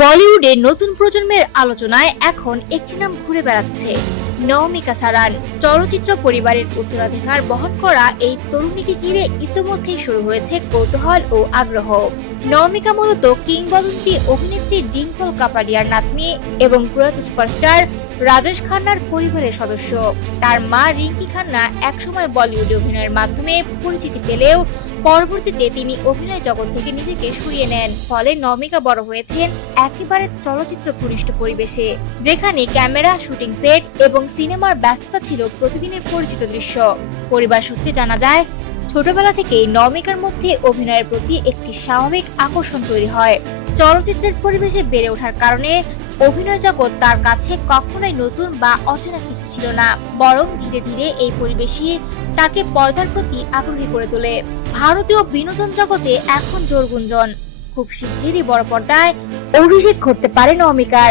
বলিউডের নতুন প্রজন্মের আলোচনায় এখন একটি নাম ঘুরে বেড়াচ্ছে, নওমিকা সারান। চলচ্চিত্র পরিবারের উত্তরাধিকার বহন করা এই তরুণীকে ঘিরে ইতিমধ্যেই শুরু হয়েছে কৌতূহল ও আগ্রহ। নওমিকা মূলত কিংবদন্তি অভিনেত্রী ডিম্পল কাপাডিয়ার নাতনি এবং প্রয়াত সুপারস্টার রাজেশ খান্নার পরিবারের সদস্য। তার মা রিঙ্কি খান্না একসময় বলিউডে অভিনয়ের মাধ্যমে পরিচিতি পেলেও পরবর্তীতে তিনি অভিনয় জগৎ থেকে নিজেকে সরিয়ে নেন। ফলে নওমিকা বড় হয়েছেন একেবারে চলচ্চিত্র ঘনিষ্ঠ পরিবেশে, যেখানে ক্যামেরা, শুটিং সেট এবং সিনেমার ব্যস্ততা ছিল প্রতিদিনের পরিচিত দৃশ্য। পরিবার সূত্রে জানা যায়, ছোটবেলা থেকেই নওমিকার মধ্যে অভিনয়ের প্রতি একটি স্বাভাবিক আকর্ষণ তৈরি হয়। চলচ্চিত্রের পরিবেশে বেড়ে ওঠার কারণে অভিনয় জগৎ তার কাছে কখনোই নতুন বা অচেনা কিছু ছিল না, বরং ধীরে ধীরে এই পরিবেশই তাকে পর্দার প্রতি আগ্রহী করে তোলে। ভারতীয় বিনোদন জগতে এখন জোর গুঞ্জন, খুব শিগগিরই বড় পর্দায় অভিষেক ঘটতে পারে নওমিকার।